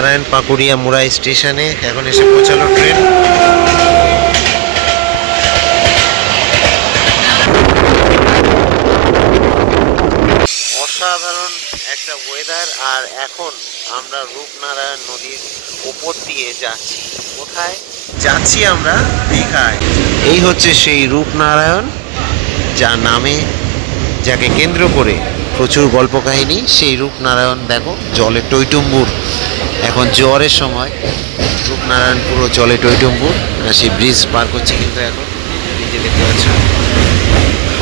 নারায়ণ পাকুড়িয়া মুরাই স্টেশনে এখন এসে পৌঁছালো ট্রেন। অসাধারণ একটা ওয়েদার। আর এখন আমরা রূপনারায়ণ নদীর উপর দিয়ে যাচ্ছি। কোথায় যাচ্ছি? আমরা দীঘায়। এই হচ্ছে সেই রূপনারায়ণ, যার নামে, যাকে কেন্দ্র করে প্রচুর গল্প কাহিনী। সেই রূপনারায়ণ দেখো জলে টইটুম্বুর। এখন জোয়ারের সময় রূপনারায়ণ পুরো জলে টইটুম্বুর। সেই ব্রিজ পার করছে কিন্তু এখন, নিজে দেখতে পাচ্ছ,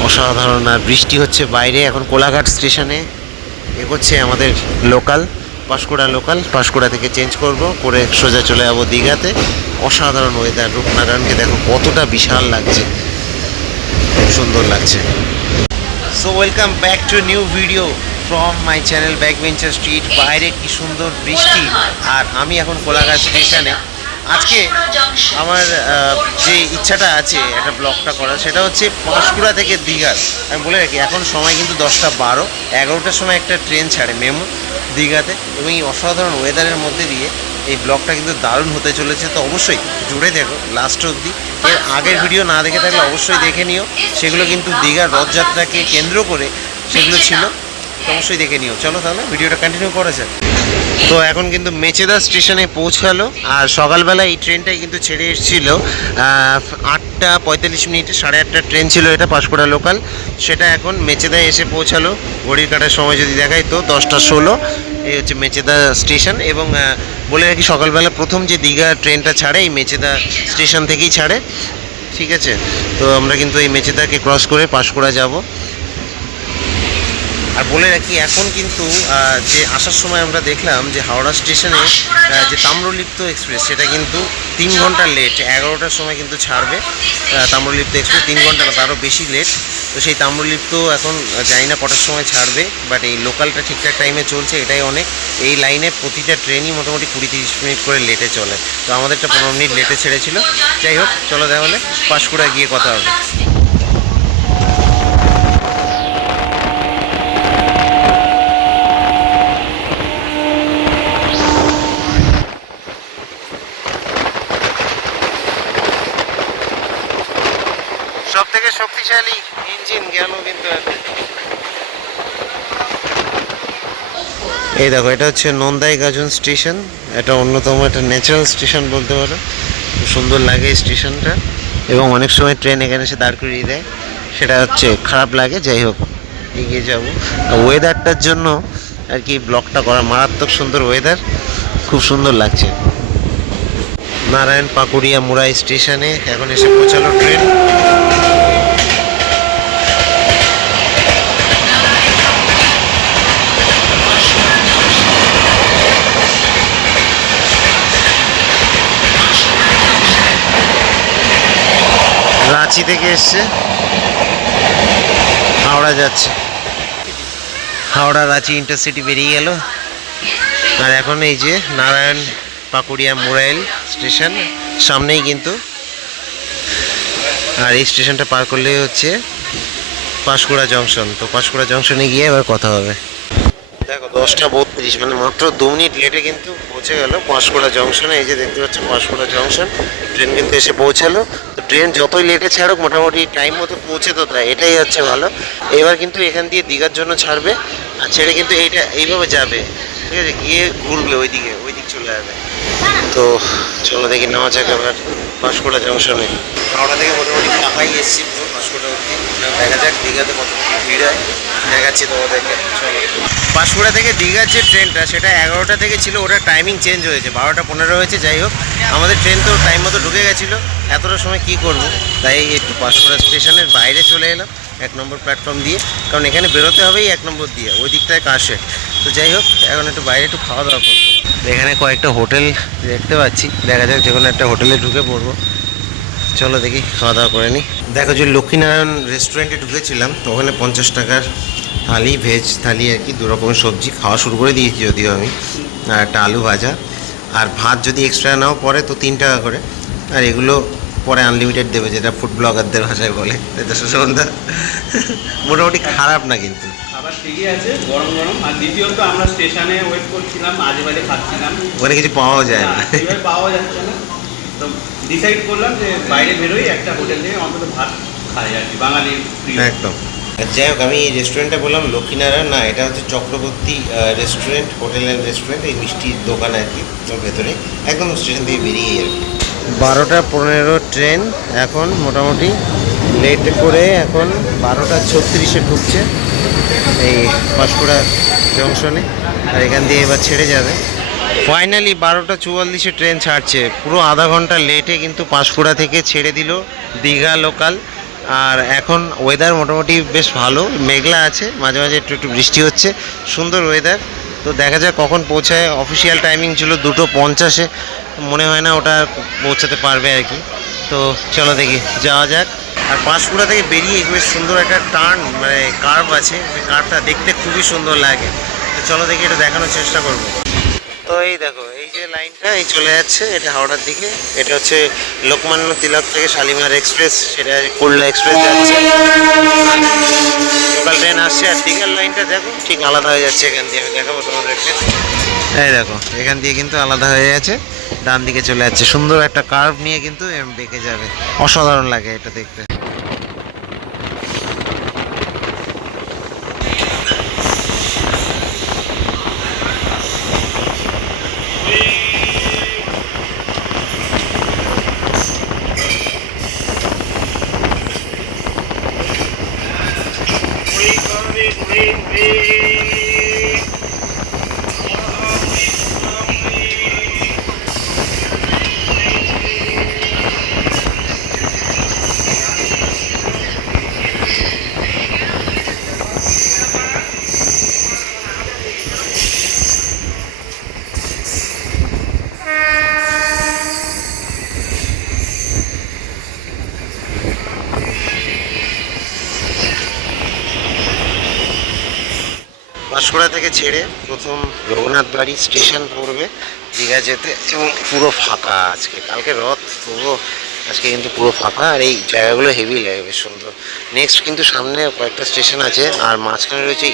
অসাধারণ। আর বৃষ্টি হচ্ছে বাইরে। এখন কোলাঘাট স্টেশনে এগোচ্ছে আমাদের লোকাল, পাঁশকুড়া থেকে চেঞ্জ করে সোজা চলে যাবো দীঘাতে। অসাধারণ ওয়েদার। রূপনারায়ণকে দেখো কতটা বিশাল লাগছে, খুব সুন্দর লাগছে। So welcome back to new video from my channel backbencher street. বাইরে কি সুন্দর বৃষ্টি, আর আমি এখন কোলাঘাট স্টেশনে। আজকে আমার যে ইচ্ছাটা আছে একটা ব্লগটা করার, সেটা হচ্ছে পাঁশকুড়া থেকে দীঘার। আমি বলে রাখি, এখন সময় কিন্তু 10:12, 11টার সময় একটা ট্রেন ছাড়ে মেমো দীঘাতে। এবং এই অসাধারণ ওয়েদারের মধ্যে দিয়ে এই ব্লগটা কিন্তু দারুণ হতে চলেছে। তো অবশ্যই জুড়ে দেখো লাস্ট অবধি। এর আগের ভিডিও না দেখে থাকলে অবশ্যই দেখে নিও, সেগুলো কিন্তু দীঘার রথযাত্রাকে কেন্দ্র করে সেগুলো ছিল। তো অবশ্যই দেখে নিও। চলো তাহলে ভিডিওটা কন্টিনিউ করা যাক। তো এখন কিন্তু মেচেদা স্টেশনে পৌঁছালো। আর সকালবেলা এই ট্রেনটাই কিন্তু ছেড়ে এসেছিল 8:45, 8:30 ট্রেন ছিল এটা, পাঁশকুড়া লোকাল। সেটা এখন মেচেদায় এসে পৌঁছালো। ঘড়ির কাটার সময় যদি দেখাই তো 10:16। এই হচ্ছে মেচেদা স্টেশন। এবং বলে রাখি, সকালবেলা প্রথম যে দীঘা ট্রেনটা ছাড়ে এই মেচেদা স্টেশন থেকেই ছাড়ে, ঠিক আছে? তো আমরা কিন্তু এই মেচেদাকে ক্রস করে পাঁশকুড়া যাব। আর বলে রাখি, এখন কিন্তু যে আসার সময় আমরা দেখলাম যে হাওড়া স্টেশনে যে তাম্রলিপ্ত এক্সপ্রেস, সেটা কিন্তু 3 ঘন্টা লেট। 11টার সময় কিন্তু ছাড়বে তাম্রলিপ্ত এক্সপ্রেস। 3 ঘন্টা না, তারও বেশি লেট। তো সেই তাম্রলিপ্ত এখন জানি না কটার সময় ছাড়বে, বাট এই লোকালটা ঠিকঠাক টাইমে চলছে, এটাই অনেক। এই লাইনে প্রতিটা ট্রেনই মোটামুটি 20-30 মিনিট করে লেটে চলে। তো আমাদেরটা 15 মিনিট লেটে ছেড়েছিল। যাই হোক, চলো তাহলে পাঁশকুড়া গিয়ে কথা হবে। সব থেকে শক্তিশালী ইঞ্জিন গেল কিন্তু এখন। এই দেখো, এটা হচ্ছে নন্দাই গাজন স্টেশন। এটা অন্যতম একটা ন্যাচারাল স্টেশন বলতে পারো। খুব সুন্দর লাগে এই স্টেশনটা। এবং অনেক সময় ট্রেন এখানে এসে দাঁড় করিয়ে দেয়, সেটা হচ্ছে খারাপ লাগে। যাই হোক, এগিয়ে যাব। ওয়েদারটার জন্য আর কি ব্লগটা করা। মারাত্মক সুন্দর ওয়েদার, খুব সুন্দর লাগছে। নারায়ণ পাকুড়িয়া মুরাই স্টেশনে এখন এসে পৌঁছালো ট্রেন। রাঁচি থেকে এসছে, হাওড়া যাচ্ছে। হাওড়া রাঁচি ইন্টারসিটি বেরিয়ে গেল। আর এখন এই যে নারায়ণ পাকুড়িয়া মুরাইল স্টেশন সামনেই কিন্তু। আর এই স্টেশনটা পার করলেই হচ্ছে পাঁশকুড়া জংশন। তো পাঁশকুড়া জংশনে গিয়ে এবার কথা হবে। দেখো 10:32, মানে মাত্র 2 মিনিট লেটে কিন্তু পৌঁছে গেল পাঁশকুড়া জংশনে। এই যে দেখতে পাচ্ছ পাঁশকুড়া জংশন, ট্রেন কিন্তু এসে পৌঁছালো। তো ট্রেন যতই লেটে ছাড়ুক, মোটামুটি টাইম মতো পৌঁছে তো দেয়, এটাই হচ্ছে ভালো। এবার কিন্তু এখান দিয়ে দীঘার জন্য ছাড়বে, আর ছেড়ে কিন্তু এইভাবে যাবে, ঠিক আছে? গিয়ে ঘুরবে ওই দিক চলে যাবে। তো চলো দেখি নেওয়া যাক এবার পাঁশকুড়া জংশনে। হাওড়া থেকে মোটামুটি ফাঁকাই এসছি পুরো পাঁশকুড়া অবধি। দেখা যাক দীঘাতে কত ভিড় হয়, দেখাচ্ছি তোমাদেরকে। চলো, পাঁশকুড়া থেকে দীঘার যে ট্রেনটা, সেটা 11টা থেকে ছিল, ওটা টাইমিং চেঞ্জ হয়েছে, 12:15 হয়েছে। যাই হোক, আমাদের ট্রেন তো টাইম মতো ঢুকে গেছিলো। এতটা সময় কি করব, তাই একটু পাঁশকুড়া স্টেশনের বাইরে চলে এলাম 1 নম্বর প্ল্যাটফর্ম দিয়ে। কারণ এখানে বেরোতে হবেই 1 নম্বর দিয়ে, ওই দিকটায় কাশে। তো যাই হোক, এখন একটু বাইরে একটু খাওয়া দাওয়া করবো। এখানে কয়েকটা হোটেল দেখতে পাচ্ছি, দেখা যাক যে কোনো একটা হোটেলে ঢুকে পড়বো। চলো দেখি, খাওয়া দাওয়া করে নিই। দেখো, যে লক্ষ্মীনারায়ণ রেস্টুরেন্টে ঢুকেছিলাম, তো ওখানে 50 টাকার থালি, ভেজ থালি আর কি, 2 রকমের সবজি খাওয়া শুরু করে দিয়েছি যদিও আমি। আর একটা আলু ভাজা, আর ভাত যদি এক্সট্রা নাও পরে তো 3 টাকা করে। আর এগুলো পরে আনলিমিটেড দেবে, যেটা ফুড ব্লগারদের ভাষায় বলে। এটা সুসন্ধা, মোটামুটি খারাপ না কিন্তু। ঠিকই আছে, গরম গরম। আর দ্বিতীয়ত আমরা স্টেশনে ওয়েট করছিলাম, আজে বাজে খাচ্ছিলাম, ওখানে কিছু পাওয়া যায় না, এবার পাওয়া যাচ্ছে না। তো ডিসাইড করলাম যে বাইরে বেরোই, একটা হোটেল থেকে অন্তত ভাত খাই আর কি, বাঙালি প্রিয়। একদম। যাই হোক, আমি এই রেস্টুরেন্টটা বললাম লক্ষ্মীনারায়ণ না, এটা হচ্ছে Chakraborty restaurant, hotel and restaurant, এই মিষ্টির দোকান আর কি, ওর ভেতরে একদম স্টেশন থেকে বেরিয়ে আর কি। 12:15 ট্রেন, এখন মোটামুটি লেট করে এখন 12:36 ঢুকছে এই পাঁশকুড়া জংশনে, আর এখান দিয়ে এবার ছেড়ে যাবে। ফাইনালি 12:44 ট্রেন ছাড়ছে, পুরো আধা ঘন্টা লেটে কিন্তু পাঁশকুড়া থেকে ছেড়ে দিল দীঘা লোকাল। আর এখন ওয়েদার মোটামুটি বেশ ভালো, মেঘলা আছে, মাঝে মাঝে একটু একটু বৃষ্টি হচ্ছে, সুন্দর ওয়েদার। তো দেখা যাক কখন পৌঁছায়। অফিসিয়াল টাইমিং ছিল 2:50, মনে হয় না ওটা পৌঁছাতে পারবে আর কি। তো চলো দেখি, যাওয়া যাক। আর পাঁশকুড়া থেকে বেরিয়ে বেশ সুন্দর একটা টার্ন, মানে কার্ভ আছে, সেই কার্ভটা দেখতে খুবই সুন্দর লাগে। তো চলো দেখি, এটা দেখানোর চেষ্টা করবো। তো এই দেখো, এই যে লাইনটা এই চলে যাচ্ছে, এটা হাওড়ার দিকে, এটা হচ্ছে লোকমান্য তিলক থেকে শালিমার এক্সপ্রেস, সেটা কুল্লা এক্সপ্রেস যাচ্ছে, লোকাল ট্রেন আসছে। আর দীঘার লাইনটা দেখো ঠিক আলাদা হয়ে যাচ্ছে, এখান দিয়ে আমি দেখাবো তোমাদেরকে। এই দেখো, এখান দিয়ে কিন্তু আলাদা হয়ে গেছে, ডান দিকে চলে যাচ্ছে, সুন্দর একটা কার্ভ নিয়ে কিন্তু বেঁকে যাবে, অসাধারণ লাগে এটা দেখতে। পাঁশকুড়া থেকে ছেড়ে প্রথম রঘুনাথ বাড়ি স্টেশন পড়বে দীঘা যেতে, এবং পুরো ফাঁকা আজকে, কালকে রথ, তবুও আজকে কিন্তু পুরো ফাঁকা। আর এই জায়গাগুলো হেভি লাগে, বেশ সুন্দর। নেক্সট কিন্তু সামনে কয়েকটা স্টেশন আছে, আর মাঝখানে রয়েছে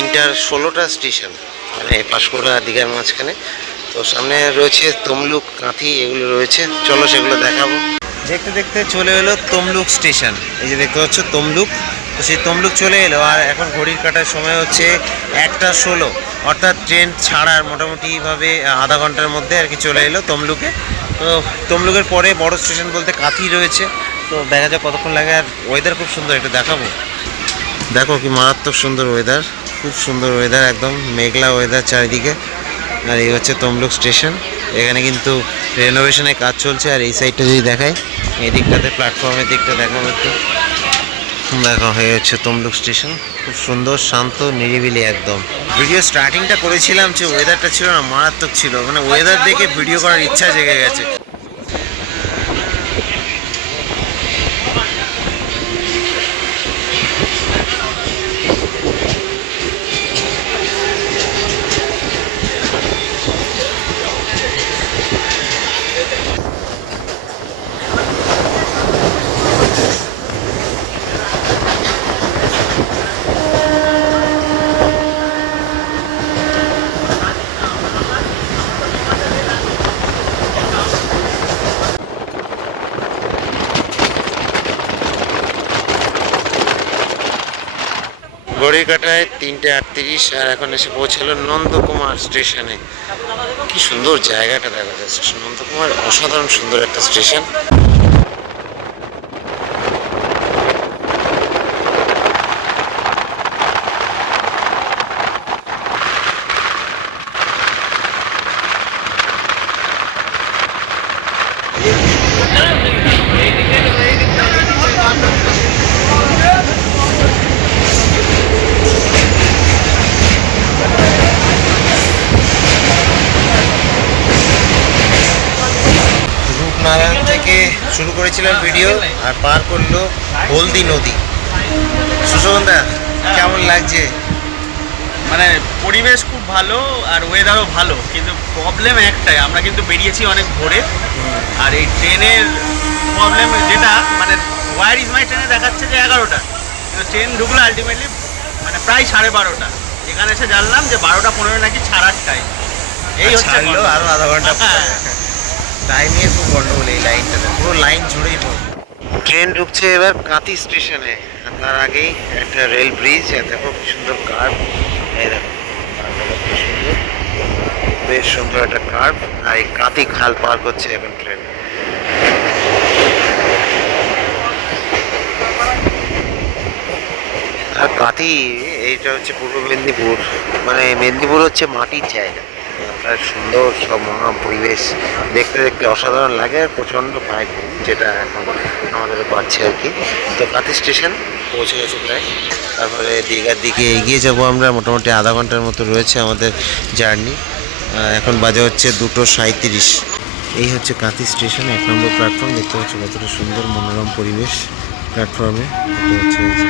ইন্টার 16টা স্টেশন, মানে পাঁশকুড়া দীঘার মাঝখানে। তো সামনে রয়েছে তমলুক, কাঁথি, এগুলো রয়েছে, চলো সেগুলো দেখাবো। দেখতে দেখতে চলে এলো তমলুক স্টেশন, এই যে দেখতে পাচ্ছ তমলুক। তো সেই তমলুক চলে এলো, আর এখন ঘড়ির কাটার সময় হচ্ছে 1:16, অর্থাৎ ট্রেন ছাড়ার মোটামুটিভাবে আধা ঘন্টার মধ্যে আর কি চলে এলো তমলুকে। তো তমলুকের পরে বড় স্টেশন বলতে কাঁথি রয়েছে, তো দেখা যাক কতক্ষণ লাগে। আর ওয়েদার খুব সুন্দর, একটু দেখাবো। দেখো কি মারাত্মক সুন্দর ওয়েদার, খুব সুন্দর ওয়েদার, একদম মেঘলা ওয়েদার চারিদিকে। আর এই হচ্ছে তমলুক স্টেশন, এখানে কিন্তু রেনোভেশনের কাজ চলছে। আর এই সাইডটা যদি দেখাই, এই দিকটাতে প্ল্যাটফর্মের দিকটা দেখাবো একটু, দেখো এই হচ্ছে তমলুক স্টেশন, খুব সুন্দর, শান্ত, নিরিবিলি একদম। ভিডিও স্টার্টিংটা করেছিলাম যে ওয়েদারটা ছিল না, মারাত্মক ছিল, মানে ওয়েদার দেখে ভিডিও করার ইচ্ছা জেগে গেছে। ঘড়ির কাটায় 3:38, আর এখন এসে পৌঁছালো নন্দকুমার স্টেশনে। কি সুন্দর জায়গাটা দেখা যাচ্ছে, নন্দকুমার অসাধারণ সুন্দর একটা স্টেশন। নারায়ণ থেকে শুরু করেছিলাম ভিডিও, আর পার করলো হলদি নদী। সুশোভনদা, কেমন লাগছে? মানে পরিবেশ খুব ভালো আর ওয়েদারও ভালো, কিন্তু প্রবলেম একটাই, আমরা কিন্তু বেরিয়েছি অনেক ভোরে। আর এই ট্রেনের প্রবলেম যেটা, মানে ওয়ার ইজ মাই ট্রেনে দেখাচ্ছে যে 11টা, কিন্তু ট্রেন ঢুকলো আলটিমেটলি মানে প্রায় 12:30। এখানে এসে জানলাম যে 12:15 নাকি ছাড়ার টাইম। এই হচ্ছে ছাড়লো গন্ডগোল। আরো আধা ঘন্টা পরে। হ্যাঁ। তাই নিয়ে খুব গন্ডগোল এই লাইনটাতে, পুরো লাইন জুড়েই ট্রেন ঢুকছে এবার কাঁথি স্টেশনে। তার আগেই একটা রেল ব্রিজ, দেখো কি সুন্দর কার্ভ, এই দেখো কার্ভটা কি সুন্দর, বেশ সুন্দর একটা কার্ভ। আর এই কাঁথি খাল পার করছে এখন ট্রেন। আর কাঁথি এইটা হচ্ছে পূর্ব মেদিনীপুর, মানে মেদিনীপুর হচ্ছে মাটির জায়গা। আর সুন্দর সব মহা পরিবেশ, দেখতে দেখতে অসাধারণ লাগে। আর প্রচণ্ড পায় যেটা এখন আমাদের পাচ্ছে আর কি। তো কাঁথি স্টেশন পৌঁছে গেছে প্রায়। তারপরে দীঘার দিকে এগিয়ে যাব আমরা, মোটামুটি আধা ঘন্টার মতো রয়েছে আমাদের জার্নি। এখন বাজে হচ্ছে 2:37। এই হচ্ছে কাঁথি স্টেশন, 1 নম্বর প্ল্যাটফর্ম। দেখতে পাচ্ছি কতটা সুন্দর মনোরম পরিবেশ প্ল্যাটফর্মে। দেখতে পাচ্ছি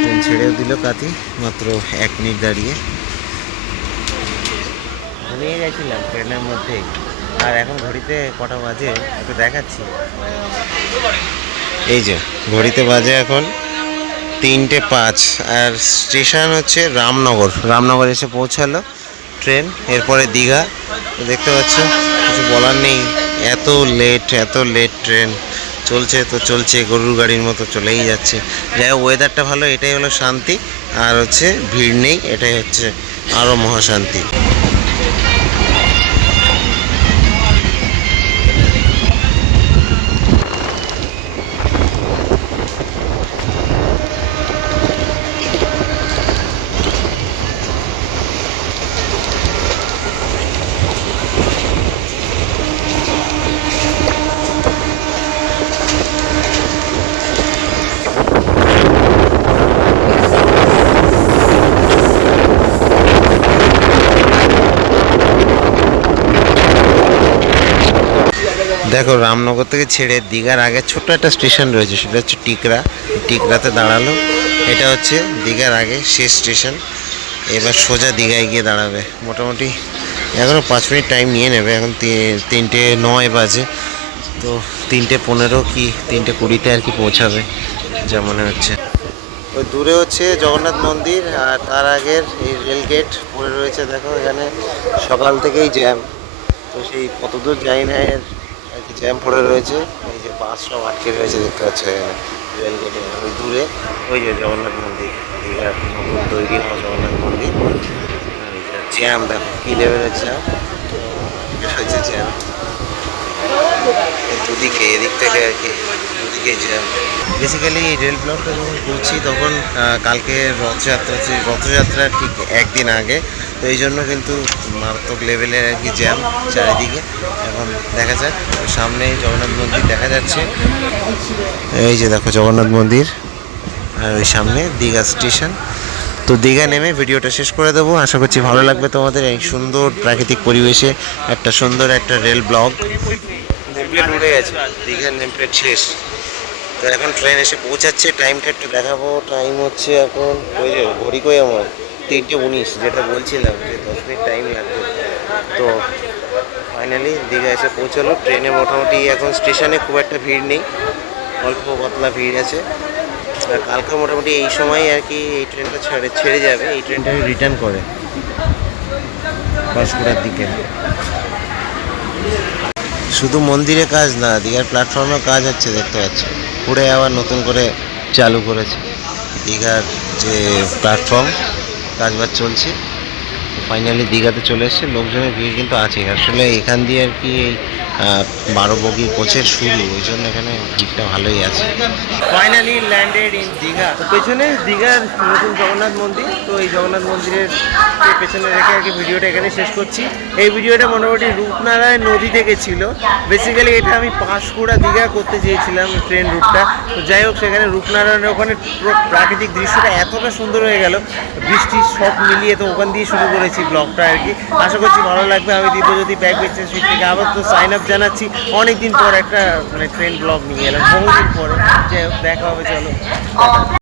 ট্রেন ছেড়েও দিল কাঁথি, মাত্র 1 মিনিট দাঁড়িয়ে ঘুমিয়ে গেছিলাম ট্রেনের মধ্যেই। আর এখন ঘড়িতে কটা বাজে একটু দেখাচ্ছি। এই যে ঘড়িতে বাজে এখন 3:05। আর স্টেশন হচ্ছে রামনগর। রামনগর এসে পৌঁছালো ট্রেন, এরপরে দীঘা। দেখতে পাচ্ছ, কিছু বলার নেই, এত লেট ট্রেন চলছে তো চলছে, গরুর গাড়ির মতো চলেই যাচ্ছে। যাই হোক, ওয়েদারটা ভালো, এটাই হলো শান্তি। আর হচ্ছে ভিড় নেই, এটাই হচ্ছে আরও মহাশান্তি। দেখো, রামনগর থেকে ছেড়ে দীঘার আগে ছোট্ট একটা স্টেশন রয়েছে, সেটা হচ্ছে টিকরা। টিকরাতে দাঁড়ালো। এটা হচ্ছে দীঘার আগে শেষ স্টেশন। এবার সোজা দীঘায় গিয়ে দাঁড়াবে। মোটামুটি এখনও 5 মিনিট টাইম নিয়ে নেবে। এখন 3:09 বাজে, তো 3:15 কি 3:20 আর কি পৌঁছাবে যা মনে হচ্ছে। ওই দূরে হচ্ছে জগন্নাথ মন্দির, আর তার আগের এই রেল গেট পড়ে রয়েছে। দেখো এখানে সকাল থেকেই জ্যাম, তো সেই কত দূর যাই না আর কি, জ্যাম পড়ে রয়েছে। এই যে বাস সব আটকে রয়েছে, দেখতে পাচ্ছ এখানে রেল গেটে। ওই দূরে ওই যে জগন্নাথ মন্দির, দীঘার নতুন তৈরি হওয়া জগন্নাথ মন্দির। জ্যাম দেখো কী লেভেলের জ্যাম, হয়েছে জ্যাম দুদিকে, এদিক থেকে আর কি দুদিকে জ্যাম। বেসিক্যালি এই রেল ব্লকটা যখন করছি তখন কালকে রথযাত্রার ঠিক একদিন আগে, তো এই জন্য কিন্তু মারাত্মক লেভেলের আর কি জ্যাম চারিদিকে। এখন দেখা যাক, সামনে জগন্নাথ মন্দির দেখা যাচ্ছে। এই যে দেখো জগন্নাথ মন্দির, আর ওই সামনে দীঘা স্টেশন। তো দীঘা নেমে ভিডিওটা শেষ করে দেবো। আশা করছি ভালো লাগবে তোমাদের। এই সুন্দর প্রাকৃতিক পরিবেশে একটা সুন্দর একটা রেল ব্লগ। নেমপ্লেট উঠে গেছে, দীঘার নেমপ্লেট শেষ। তো এখন ট্রেন এসে পৌঁছাচ্ছে। টাইমটা একটু দেখাবো, টাইম হচ্ছে এখন ওই যে ঘড়ি কই আমার 3:19, যেটা বলছিলাম যে 10 মিনিট টাইম লাগবে। তো ফাইনালি দীঘা এসে পৌঁছালো। ট্রেনে মোটামুটি এখন স্টেশনে খুব একটা ভিড় নেই, অল্প পাতলা ভিড় আছে। আর কালকে মোটামুটি এই সময় আর কি এই ট্রেনটা ছেড়ে যাবে। এই ট্রেনটা রিটার্ন করে পাঁশকুড়ার দিকে। শুধু মন্দিরে কাজ না, দীঘার প্ল্যাটফর্মেও কাজ হচ্ছে, দেখতে পাচ্ছি। ঘুরে আবার নতুন করে চালু করেছে দীঘার যে প্ল্যাটফর্ম, কাজবাজ চলছে। ফাইনালি দীঘাতে চলে এসছে। লোকজনের ভিড় কিন্তু আছে আসলে, এখান দিয়ে আর কি এই 12 বগি কোচের শুরু, ওই জন্য এখানে ভিড়টা ভালোই আছে। Finally landed in Digha. পেছনে দীঘার নতুন জগন্নাথ মন্দির, তো এই জগন্নাথ মন্দিরের পেছনে রেখে আর কি ভিডিওটা এখানে শেষ করছি। এই ভিডিওটা মোটামুটি রূপনারায়ণ নদী থেকে ছিল। বেসিক্যালি এটা আমি পাঁশকুড়া দীঘা করতে চেয়েছিলাম ট্রেন রুটটা। তো যাই হোক, সেখানে রূপনারায়ণের ওখানে প্রাকৃতিক দৃশ্যটা এতটা সুন্দর হয়ে গেল, বৃষ্টি সব মিলিয়ে, তো ওখান দিয়ে শুরু করেছি ব্লগটা আর কি। আশা করছি ভালো লাগবে। আমি দিব্যজ্যোতি ব্যাক বেঞ্চের সিট থেকে আবার তো সাইন আপ জানাচ্ছি। অনেকদিন পর একটা মানে ট্রেন ব্লগ নিয়ে এলাম, বহুদিন পরে। যাই হোক, দেখা হবে, চলো।